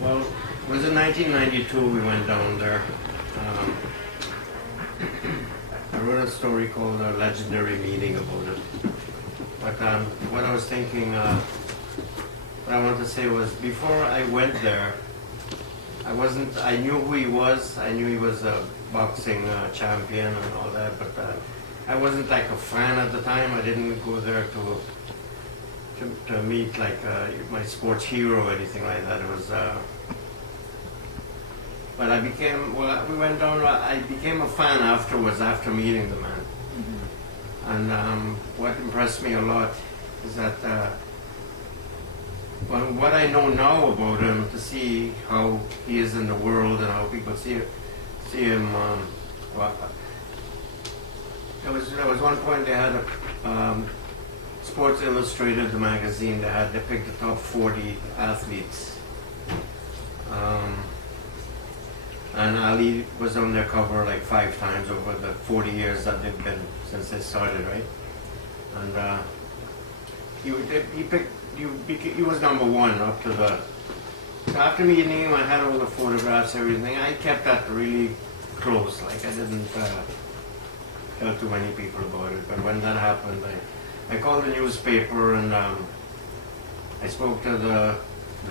Well, it was in 1992 we went down there. Um, I wrote a story called A Legendary Meeting about it. But what I was thinking, what I wanted to say was, before I went there, I knew who he was. I knew he was a boxing champion and all that, but I wasn't like a fan at the time. I didn't go there to meet like my sports hero or anything like that. It was, but I became, we went down, I became a fan afterwards, after meeting the man. Mm-hmm. And what impressed me a lot is that, well, what I know now about him, to see how he is in the world and how people see him, there was one point they had a Sports Illustrated, the magazine, they picked the top 40 athletes. And Ali was on their cover like 5 times over the 40 years that they've been since they started, right? And he was number 1 up to the. So after meeting him, I had all the photographs, everything. I kept that really close. Like I didn't tell too many people about it. But when that happened, I called the newspaper and I spoke to the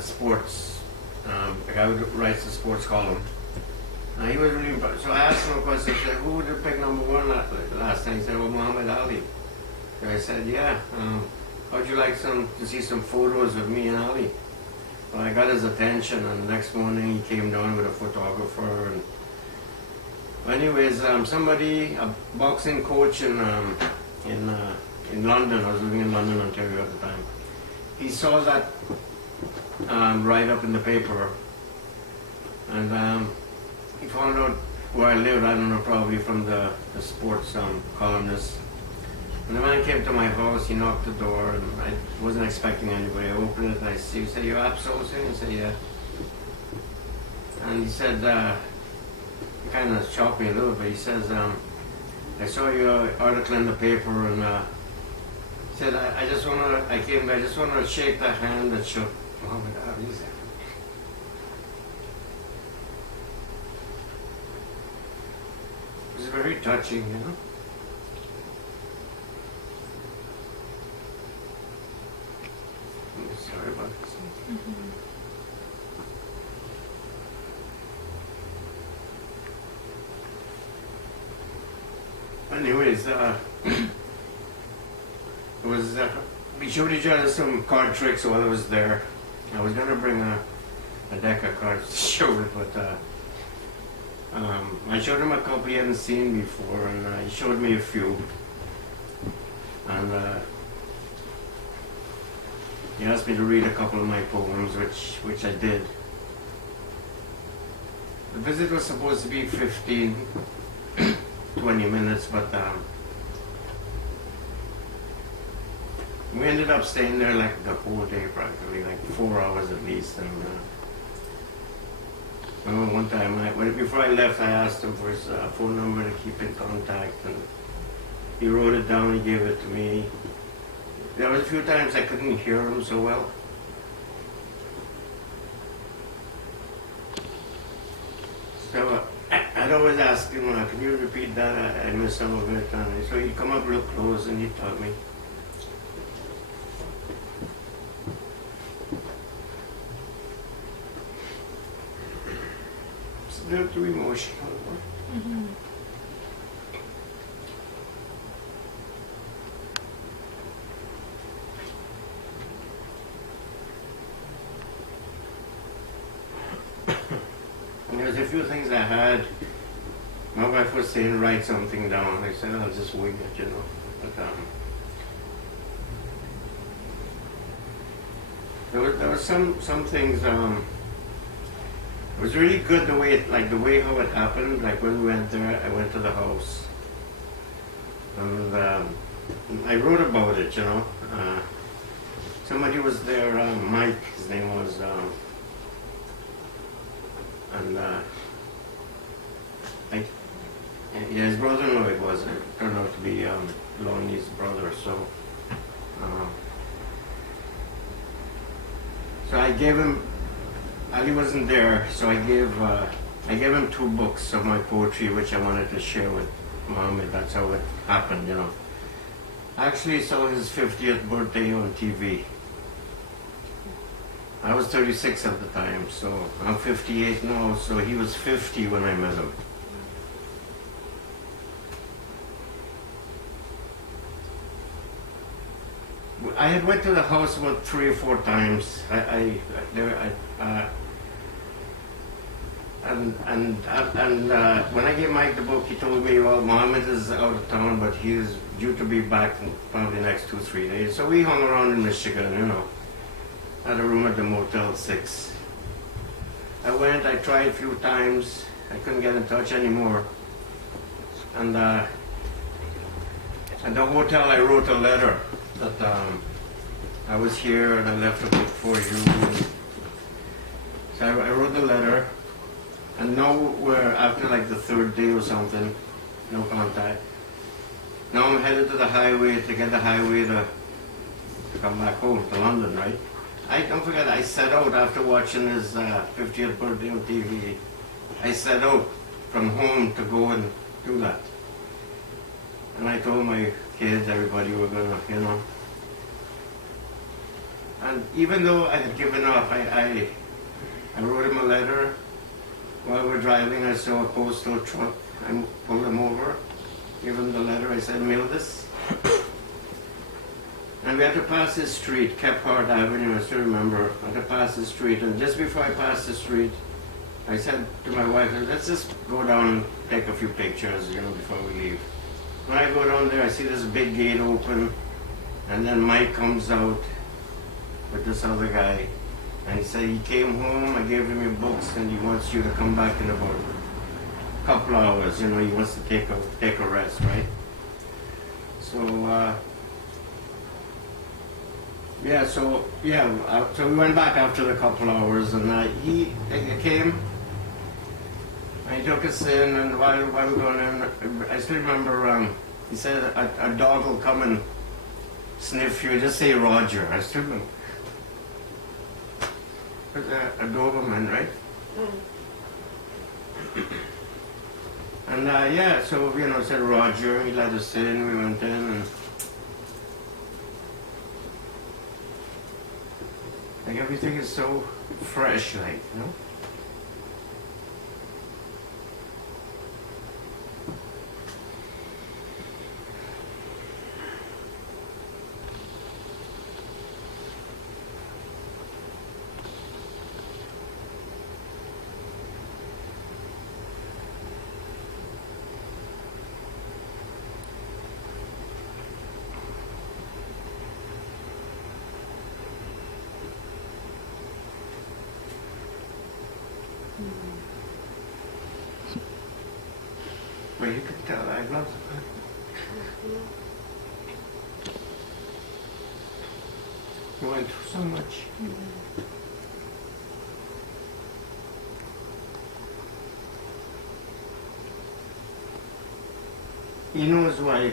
sports the guy who writes the sports column. He was really impressed. So I asked him a question. I said, "Who would have picked number 1 last time?" He said, "Well, Muhammad Ali." So I said, "Yeah. How'd you like to see some photos of me and Ali?" Well, I got his attention, and the next morning he came down with a photographer. And anyways, a boxing coach in London. I was living in London, Ontario at the time. He saw that write up in the paper, and he found out where I lived. I don't know, probably from the sports columnist. And the man came to my house, he knocked the door, and I wasn't expecting anybody. I opened it and he said, "You outsourcing?" I said, "Yeah." And he said, he kind of shocked me a little bit. He says, "I saw your article in the paper, and he said, I just want to shake the hand that shook Muhammad Ali's hand." It was very touching, you know. Sorry about this. Mm-hmm. Anyways, it was we showed each other some card tricks while I was there. I was gonna bring a deck of cards to show it, but I showed him a couple he hadn't seen before, and he showed me a few. And he asked me to read a couple of my poems, which I did. The visit was supposed to be 15, 20 minutes, but we ended up staying there like the whole day, practically, like 4 hours at least. And I remember one time, before I left, I asked him for his phone number to keep in contact, and he wrote it down, he gave it to me. There was a few times I couldn't hear him so well. So I'd always ask him, "Can you repeat that? I missed some of it." And so he'd come up real close and he'd tell me. It's a little too emotional. Mm-hmm. And there's a few things I had. My wife was saying, "Write something down." I said, "I'll just wing it, you know." But there was some things. It was really good the way how it happened. Like when we went there, I went to the house, and I wrote about it, you know. Somebody was there, Mike, his name was. Yeah, his brother-in-law it was. It turned out to be Lonnie's brother. So I gave him Ali wasn't there, so I gave him 2 books of my poetry, which I wanted to share with Mohammed. That's how it happened, you know. I actually saw his 50th birthday on TV. I was 36 at the time, so I'm 58 now, so he was 50 when I met him. I had went to the house about 3 or 4 times. When I gave Mike the book, he told me, well, Mohammed is out of town, but he is due to be back in probably the next 2-3 days. So we hung around in Michigan, you know. Had a room at the Motel 6. I tried a few times. I couldn't get in touch anymore. And at the hotel, I wrote a letter that I was here and I left a book for you. So I wrote the letter, and now we're after like the 3rd day or something, no contact. Now I'm headed to the highway to get the highway to come back home to London, right? Don't forget, I set out after watching his 50th birthday on TV. I set out from home to go and do that. And I told my kids, everybody, we're gonna, you know. And even though I had given up, I wrote him a letter. While we're driving, I saw a postal truck. I pulled him over, gave him the letter. I said, mail this. And we had to pass this street, Kephart Avenue, I still remember. I had to pass the street, and just before I passed the street, I said to my wife, let's just go down and take a few pictures, you know, before we leave. When I go down there, I see this big gate open, and then Mike comes out with this other guy, and he said he came home, I gave him your books, and he wants you to come back in about a couple hours, you know, he wants to take a rest, right? So, so we went back after a couple hours, and he came, and he took us in, and while we were going in, I still remember, he said a dog will come and sniff you, just say Roger. I still remember. A Doberman, right? And so, you know, said Roger, he let us in, we went in, and like everything is so fresh, like, you know? Well, you can tell I love her. You went through so much. He knows why.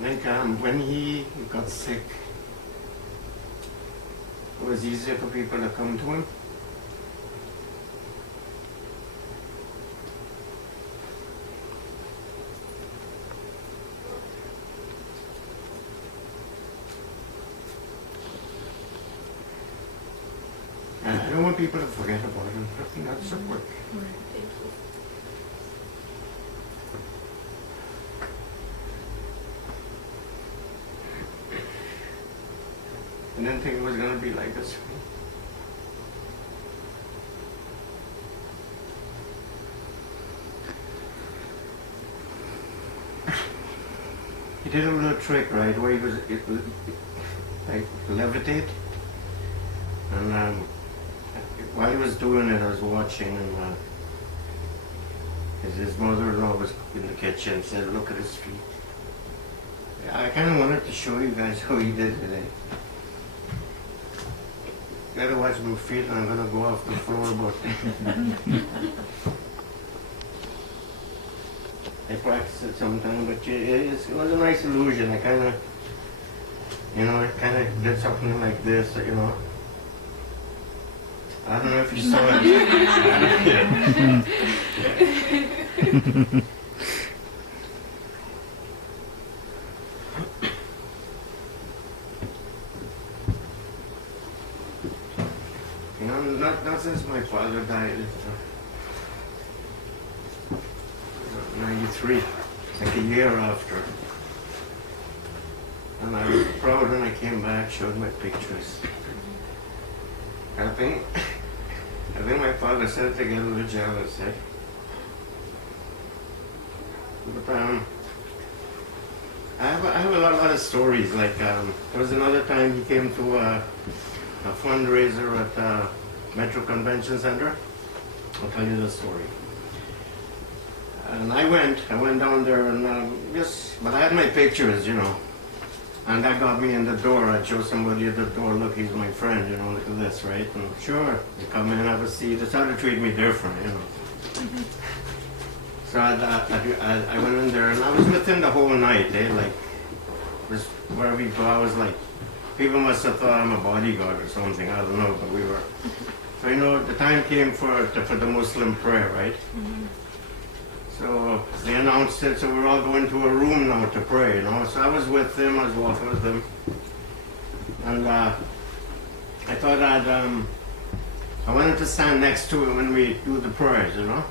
Like when he got sick, it was easier for people to come to him. I don't want people to forget about him. That's the work. Thank you. I didn't think it was going to be like this. He did a little trick, right, where he was like levitate, and while he was doing it, I was watching, and his mother-in-law was in the kitchen, said, "Look at his feet." Yeah, I kind of wanted to show you guys how he did today. You gotta watch my feet, and I'm gonna go off the floor about I practice it sometimes, but it was a nice illusion. I kind of, You know, it kind of did something like this, you know. I don't know if you saw it. You know, not since my father died. 93, like a year after. And I was proud when I came back, showed my pictures. I think my father said to get out of jail, I said. But I have a lot of stories. Like there was another time he came to a fundraiser at Metro Convention Center. I'll tell you the story. And I went down there and but I had my pictures, you know. And that got me in the door. I'd show somebody at the door, look, he's my friend, you know, look at this, right? And sure, you come in, have a seat. They started to treat me different, you know. So I went in there and I was with him the whole night, like, just where we go, I was like, people must have thought I'm a bodyguard or something, I don't know, but we were. So, you know, the time came for the Muslim prayer, right? So they announced it, so we're all going to a room now to pray, you know. So I was with him, I was walking with him. And I thought I wanted to stand next to him when we do the prayers, you know.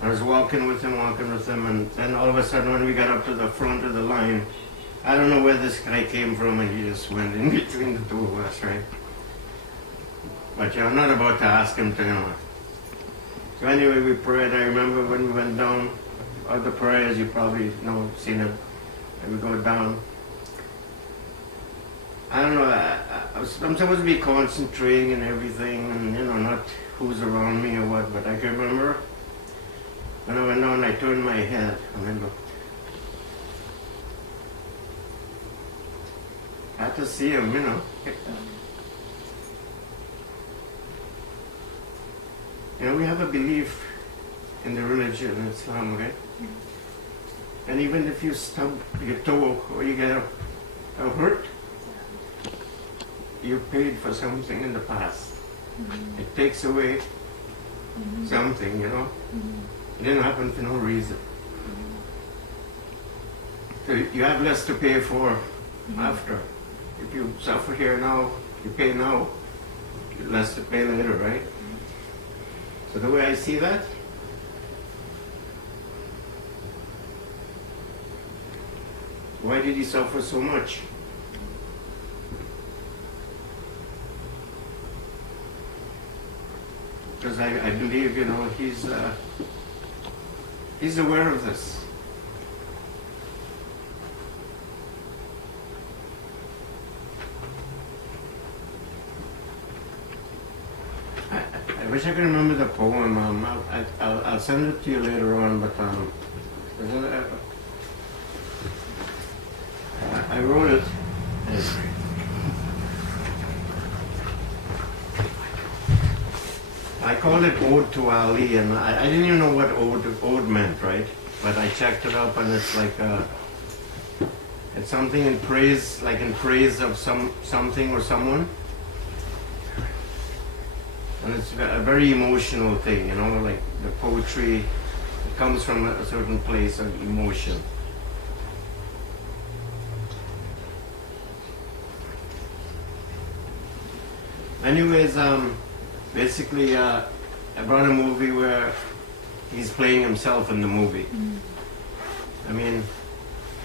I was walking with him, and then all of a sudden when we got up to the front of the line, I don't know where this guy came from, and he just went in between the two of us, right? But I'm not about to ask him to, you know. So anyway, we prayed. I remember when we went down, all the prayers, you probably know, seen it. And we go down. I don't know, I'm supposed to be concentrating and everything, and you know, not who's around me or what, but I can remember when I went down, I turned my head and I looked. I had to see him, you know. You know, we have a belief in the religion, Islam, okay? And even if you stub your toe or you get a hurt, you paid for something in the past. It takes away something, you know? It didn't happen for no reason. So you have less to pay for after. If you suffer here now, you pay now, you have less to pay later, right? So the way I see that, why did he suffer so much? Because I believe, you know, he's aware of this. I wish I could remember the poem. I'll send it to you later on, but I wrote it. I called it Ode to Ali, and I didn't even know what ode meant, right? But I checked it up, and it's like it's something in praise, like in praise of something or someone. And it's a very emotional thing, you know, like the poetry, it comes from a certain place of emotion. Anyways, basically, I brought a movie where he's playing himself in the movie. I mean,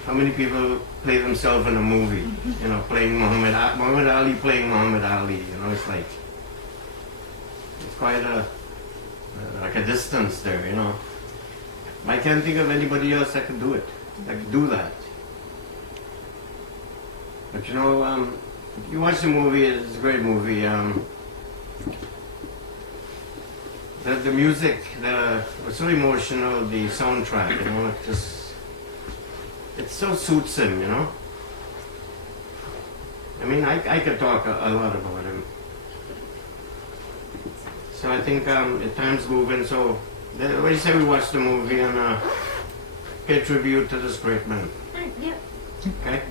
how many people play themselves in a movie? You know, playing Muhammad Ali playing Muhammad Ali, you know, it's like, it's quite like a distance there, you know. I can't think of anybody else that could do it, that could do that. But you know, if you watch the movie, it's a great movie. The music, was so emotional, the soundtrack, you know, it so suits him, you know. I mean, I could talk a lot about him. So I think time's moving, so what do you say we watch the movie and pay tribute to this great man? Yeah. Okay?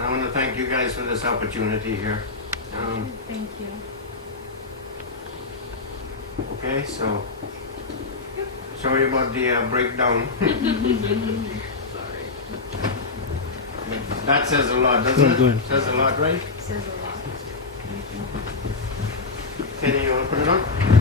And I want to thank you guys for this opportunity here. Thank you. Okay, so sorry about the breakdown. Sorry. That says a lot, doesn't Go it? ahead. Says a lot, right? Says a lot. Kenny, you want to put it on?